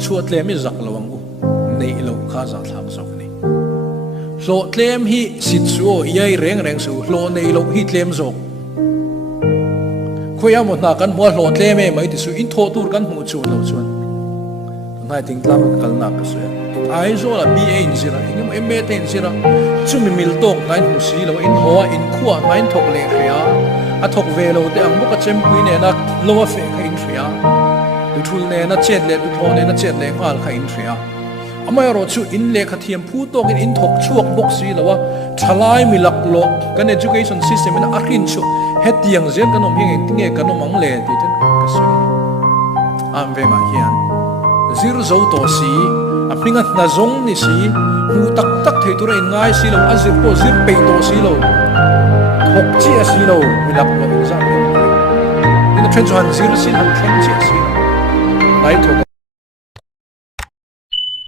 chuột lem mi zak lawang u nei lo kha za thang zok ni lo tlem hi sit suo yai reng reng su lo nei lo hi tlem zok khoya mo na kan mo lo tlem e mai ti su in tho tur kan mu chu lo chuan nai ting tlam kal na ka su ai zo la ba in zira ingem em me ten zira chu mi mil tok ngai hu si lo in ho in khuwa ngai thok le khria a thok ve lo te ang boka chem pui ne na lo ma fe kha in khria tu thul ne na chet le tu tho ne na chet le ngal kha in khria amai ro chu in le kha thiam phu tok in thok chuak bok si lo wa thalai mi lak lo kan education system in akin chu hetiang zen kanom hing tinge kanom ang le ti ten ka su am ve ma hian zir zo to si a pinga na zong ni si hu tak tak thei tur in ngai si lo azir po zir pe to si lo khok chi a si lo mi lak lo in zang in a tren chuan zir sin han thleng chi a si lo nai tho